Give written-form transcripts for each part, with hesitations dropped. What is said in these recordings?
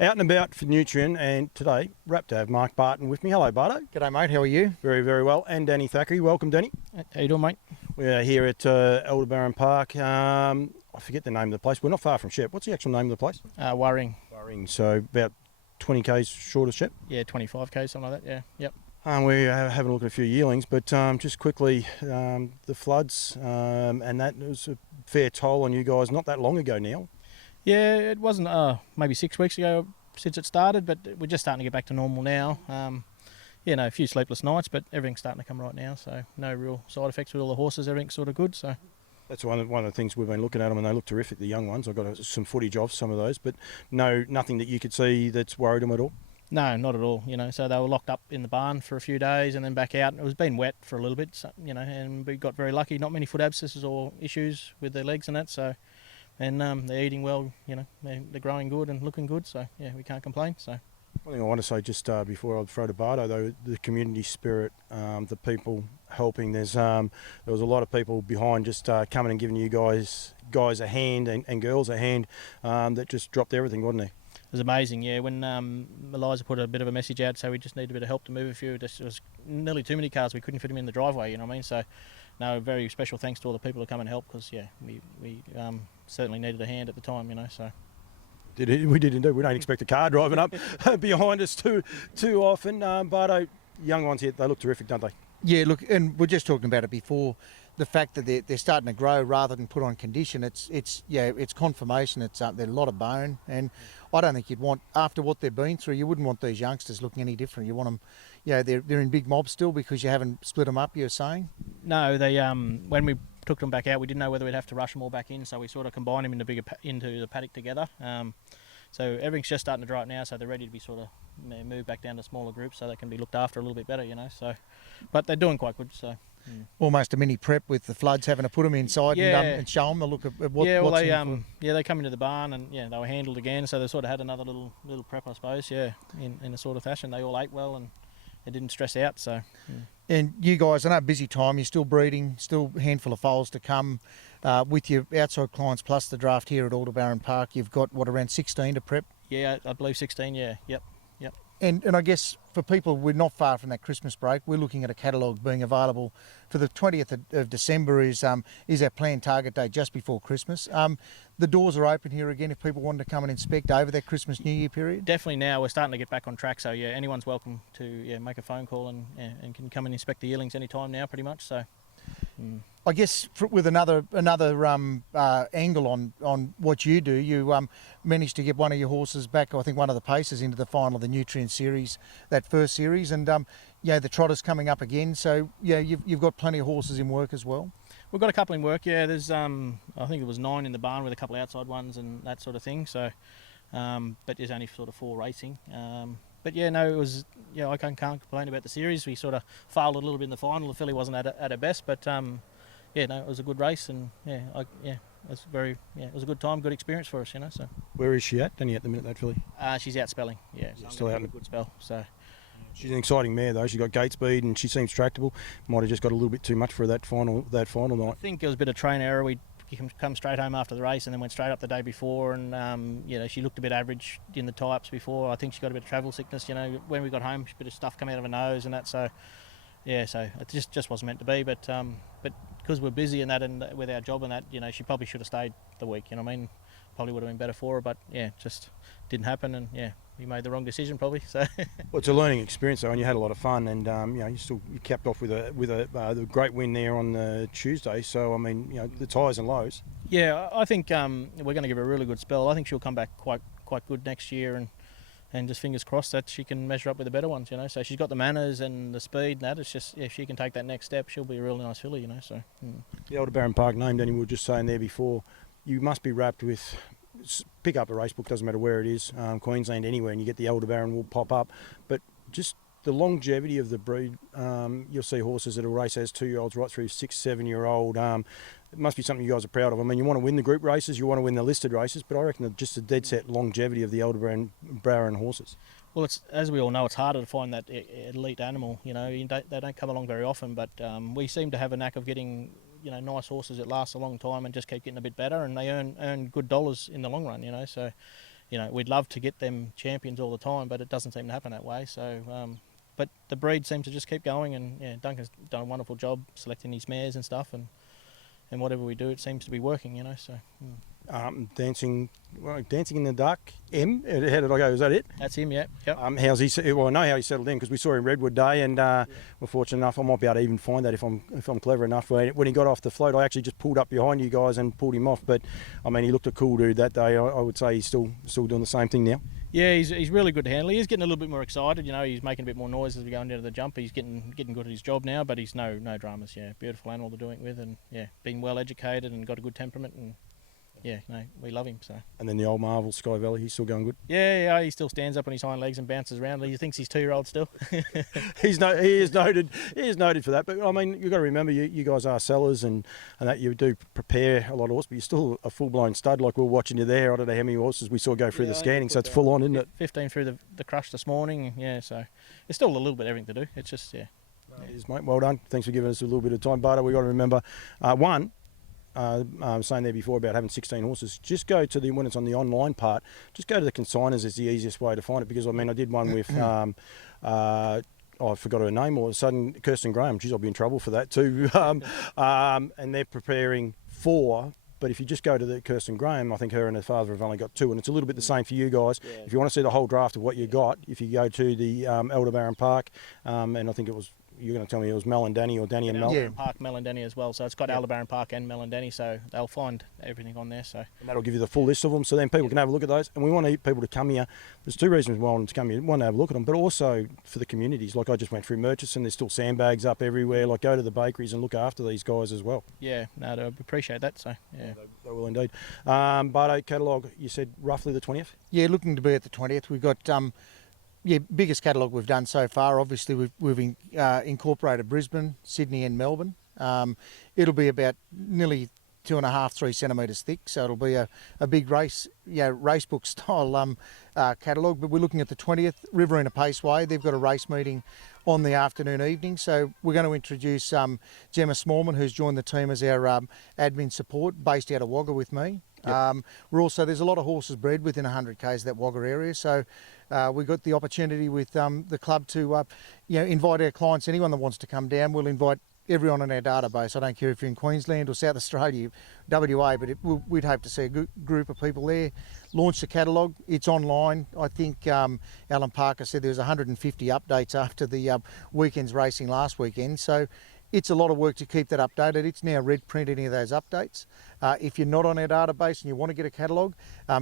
Out and about for Nutrien, and today, wrapped to have Mark Barton with me. Hello, Barto. G'day, mate. How are you? Very, very well. And Danny Thackery. Welcome, Danny. How you doing, mate? We're here at Aldebaran Park. I forget the name of the place. We're not far from Shep. What's the actual name of the place? Worrying. Worrying. So about 20 k's short of Shep. Yeah, 25 k's, something like that. Yeah, yep. We're having a look at a few yearlings, but just quickly, the floods, and that was a fair toll on you guys not that long ago now. Yeah, it wasn't maybe 6 weeks ago since it started, but we're just starting to get back to normal now. A few sleepless nights, but everything's starting to come right now, so no real side effects with all the horses. Everything's sort of good. So that's one of the things we've been looking at them, and they look terrific, the young ones. I've got some footage of some of those, but nothing that you could see that's worried them at all. No, not at all. So they were locked up in the barn for a few days and then back out. It was been wet for a little bit, so, and we got very lucky. Not many foot abscesses or issues with their legs and that. So, and they're eating well. They're growing good and looking good. So yeah, we can't complain. So. One thing I want to say just before I throw to Barto, though, the community spirit, the people helping. There was a lot of people behind just coming and giving you guys a hand and girls a hand that just dropped everything, wasn't there? It was amazing, yeah. When Eliza put a bit of a message out, so we just need a bit of help to move a few. It was nearly too many cars. We couldn't fit them in the driveway, you know what I mean? So, no, very special thanks to all the people who come and help, because, yeah, we certainly needed a hand at the time, so. We did indeed. We don't expect a car driving up behind us too often. Barto, young ones here, they look terrific, don't they? Yeah, look, and we're just talking about it before. The fact that they're starting to grow rather than put on condition, it's confirmation. It's they're a lot of bone, and I don't think you'd want, after what they've been through, you wouldn't want these youngsters looking any different. You want them, they're in big mobs still because you haven't split them up. You're saying? No, they when we took them back out, we didn't know whether we'd have to rush them all back in, so we sort of combined them into the paddock together. So everything's just starting to dry up now, so they're ready to be sort of moved back down to ssmaller groups, so they can be looked after a little bit better, So, but they're doing quite good. So. Almost a mini prep with the floods, having to put them inside and show them a look at what. Yeah, well, they come into the barn and they were handled again, so they sort of had another little prep, I suppose. Yeah, in a sort of fashion. They all ate well and they didn't stress out. So. Yeah. And you guys, I know busy time. You're still breeding, still a handful of foals to come. With your outside clients plus the draft here at Aldebaran Park, you've got around 16 to prep. Yeah, I believe 16. Yeah, yep. And I guess for people, we're not far from that Christmas break. We're looking at a catalogue being available for the 20th of December is our planned target date just before Christmas. The doors are open here again if people want to come and inspect over that Christmas New Year period. Definitely now we're starting to get back on track. So yeah, anyone's welcome to make a phone call and can come and inspect the yearlings anytime now, pretty much. So. I guess with another angle on what you do, you managed to get one of your horses back, I think one of the paces, into the final of the Nutrien series, that first series, and the trotter's coming up again. So you've got plenty of horses in work as well. We've got a couple in work. Yeah, there's I think it was 9 in the barn with a couple of outside ones and that sort of thing. So, but there's only sort of 4 racing. But yeah, no, it was. Yeah, I can't complain about the series. We sort of failed a little bit in the final. The filly wasn't at her best, but it was a good race, and it was a good time, good experience for us, So. Where is she at, Danny, at the minute, that filly? She's out spelling. Yeah, so still out in a good spell. So. She's an exciting mare though. She's got gate speed and she seems tractable. Might have just got a little bit too much for that final night. I think it was a bit of train error. We come straight home after the race and then went straight up the day before, and she looked a bit average in the tie-ups before. I think she got a bit of travel sickness. When we got home, a bit of stuff come out of her nose and that. So so it just wasn't meant to be. But because we're busy and that, and with our job and that, she probably should have stayed the week. Probably would have been better for her, but just didn't happen, and we made the wrong decision probably. So. Well, it's a learning experience though, and you had a lot of fun, and you capped off with a great win there on the Tuesday. So the highs and lows. Yeah, I think we're going to give her a really good spell. I think she'll come back quite good next year, and just fingers crossed that she can measure up with the better ones. So she's got the manners and the speed, and that. It's just if she can take that next step, she'll be a really nice filly. So. The Aldebaran Park name, Danny, we were just saying there before. You must be wrapped with, pick up a race book, doesn't matter where it is, Queensland, anywhere, and you get the Aldebaran will pop up. But just the longevity of the breed, you'll see horses that will race as 2-year-olds right through 6-7-year-old. It must be something you guys are proud of. You want to win the group races, you want to win the listed races, but I reckon just the dead set longevity of the Aldebaran horses. Well, it's, as we all know, it's harder to find that elite animal. They don't come along very often, but we seem to have a knack of getting nice horses that last a long time and just keep getting a bit better, and they earn good dollars in the long run. So we'd love to get them champions all the time, but it doesn't seem to happen that way. So, but the breed seems to just keep going, and Duncan's done a wonderful job selecting his mares and stuff, and whatever we do, it seems to be working, So. Dancing in the Dark. How did I go? Is that it? That's him, yeah. Yep. How's he? Well, I know how he settled in because we saw him Redwood Day, and we're fortunate enough. I might be able to even find that if I'm clever enough. When he got off the float, I actually just pulled up behind you guys and pulled him off. But I mean, he looked a cool dude that day. I would say he's still doing the same thing now. Yeah, he's really good to handle. He's getting a little bit more excited. He's making a bit more noise as we go into the jump. He's getting good at his job now, but he's no dramas. Yeah, beautiful animal to do it with, and being well educated and got a good temperament and. Yeah, we love him. So. And then the old Marvel, Sky Valley, he's still going good? Yeah, he still stands up on his hind legs and bounces around. He thinks he's 2-year-old still. He is noted for that. But, I mean, you've got to remember, you guys are sellers and that you do prepare a lot of horses, but you're still a full-blown stud like we were watching you there. I don't know how many horses we saw go through the scanning, so it's full on, isn't it? 15 through the crush this morning, so there's still a little bit of everything to do. It's just, It is, mate. Well done. Thanks for giving us a little bit of time, Barton. We've got to remember, saying there before about having 16 horses, just go to when it's on the online part, just go to the consigners is the easiest way to find it, because I mean I did one with I forgot her name all of a sudden, Kirsten Graham. Geez, I'll be in trouble for that too. And they're preparing 4, but if you just go to the Kirsten Graham, I think her and her father have only got 2, and it's a little bit the same for you guys. If you want to see the whole draft of what you got, if you go to the Elder Barron Park, and I think it was, you're going to tell me it was Mel and Danny, or Danny and Mel? Yeah, Park, Mel and Danny as well. So it's got Aldebaran Park and Mel and Danny, so they'll find everything on there. So and that'll give you the full list of them, so then people can have a look at those. And we want people to come here. There's 2 reasons why I want to come here. One, to have a look at them, but also for the communities. Like I just went through Murchison, there's still sandbags up everywhere. Like go to the bakeries and look after these guys as well. Yeah, no, I appreciate that. So yeah, they will indeed. Bardo catalogue, you said roughly the 20th? Yeah, looking to be at the 20th. We've got biggest catalogue we've done so far. Obviously, we've incorporated Brisbane, Sydney and Melbourne. It'll be about nearly 2.5-3 centimetres thick, so it'll be a big race book style catalogue. But we're looking at the 20th, Riverina Paceway. They've got a race meeting on the afternoon evening, so we're going to introduce Gemma Smallman, who's joined the team as our admin support, based out of Wagga with me. Yep. There's a lot of horses bred within 100 k's of that Wagga area, so we got the opportunity with the club to invite our clients, anyone that wants to come down. We'll invite everyone on our database. I don't care if you're in Queensland or South Australia, WA, but we'd hope to see a good group of people there. Launch the catalogue. It's online. I think Alan Parker said there was 150 updates after the weekend's racing last weekend, so it's a lot of work to keep that updated. It's now red print any of those updates. If you're not on our database and you want to get a catalogue,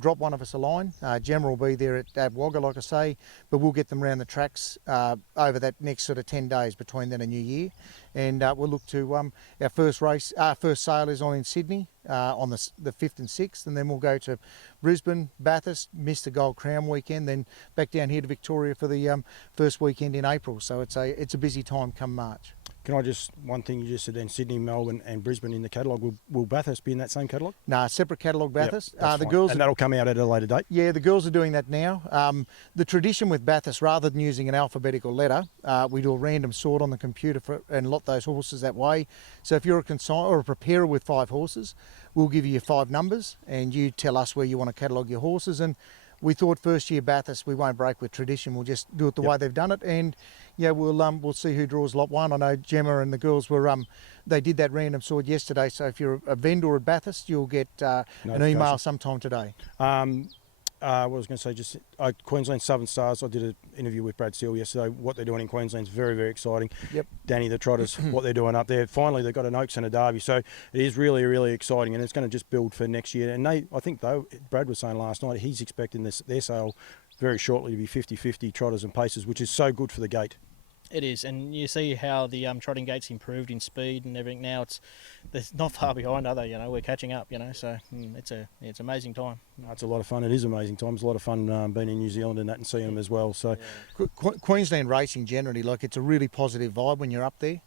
drop one of us a line. Gemma will be there at Wagga, like I say, but we'll get them around the tracks over that next sort of 10 days between then and New Year. And we'll look to our first sale is on in Sydney on the 5th and 6th, and then we'll go to Brisbane, Bathurst, miss the Gold Crown weekend, then back down here to Victoria for the first weekend in April. So it's a busy time come March. Can I one thing you just said then, Sydney, Melbourne and Brisbane in the catalogue, will Bathurst be in that same catalogue? No, separate catalogue Bathurst. Yep, the girls, and that'll come out at a later date? Yeah, the girls are doing that now. The tradition with Bathurst, rather than using an alphabetical letter, we do a random sort on the computer and lot those horses that way. So if you're a consigner or a preparer with 5 horses, we'll give you 5 numbers and you tell us where you want to catalogue your horses. And we thought first year Bathurst, we won't break with tradition. We'll just do it the way they've done it, and we'll see who draws lot 1. I know Gemma and the girls were they did that random sort yesterday. So if you're a vendor at Bathurst, you'll get an email sometime today. What I was going to say, just Queensland Southern Stars. I did an interview with Brad Seal yesterday. What they're doing in Queensland is very, very exciting. Yep. Danny the Trotters, what they're doing up there. Finally, they've got an Oaks and a Derby, so it is really, really exciting, and it's going to just build for next year. And I think though, Brad was saying last night, he's expecting their sale very shortly to be 50-50 Trotters and Pacers, which is so good for the gate. It is, and you see how the trotting gates improved in speed and everything. Now they're not far behind, are they? We're catching up. So it's an amazing time. It's a lot of fun. It is amazing time. It's a lot of fun being in New Zealand and that and seeing them as well. So Queensland racing generally, like, it's a really positive vibe when you're up there.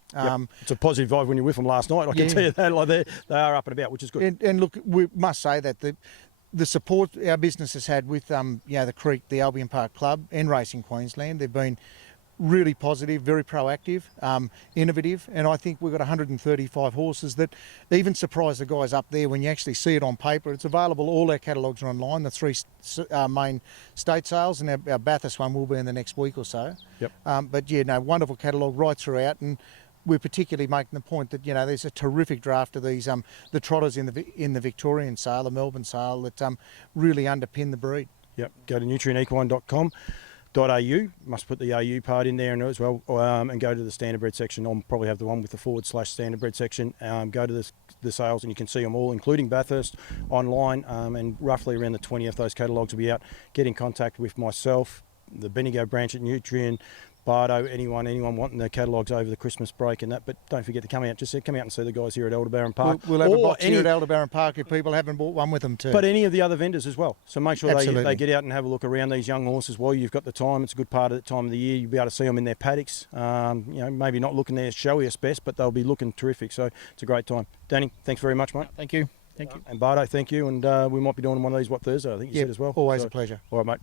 It's a positive vibe when you're with them last night. I can tell you that. Like they are up and about, which is good. And look, we must say that the support our business has had with the Creek, the Albion Park Club, and Racing Queensland, they've been really positive, very proactive, innovative, and I think we've got 135 horses that even surprise the guys up there when you actually see it on paper. It's available, all our catalogues are online, the 3 main state sales, and our Bathurst one will be in the next week or so. Yep. But yeah, no, wonderful catalogue right throughout, and we're particularly making the point that, you know, there's a terrific draft of these the trotters in the Victorian sale, the Melbourne sale, that really underpin the breed. Yep. Go to nutrienequine.com.au, must put the AU part in there as well, and go to the standardbred section. I'll probably have the one with the /standardbred section. Go to the sales and you can see them all, including Bathurst, online, and roughly around the 20th those catalogues will be out. Get in contact with myself, the Bendigo branch at Nutrien, Bardo, anyone wanting their catalogues over the Christmas break and that. But don't forget to come out and see the guys here at Aldebaran Park. We'll have a box here at Aldebaran Park if people haven't bought one with them too. But any of the other vendors as well. So make sure they get out and have a look around these young horses while you've got the time. It's a good part of the time of the year. You'll be able to see them in their paddocks. You know, maybe not looking their showiest best, but they'll be looking terrific. So it's a great time. Danny, thanks very much, mate. Thank you. Thank you. And Bardo, thank you. And we might be doing one of these, Thursday, I think you said as well. Always a pleasure. All right, mate.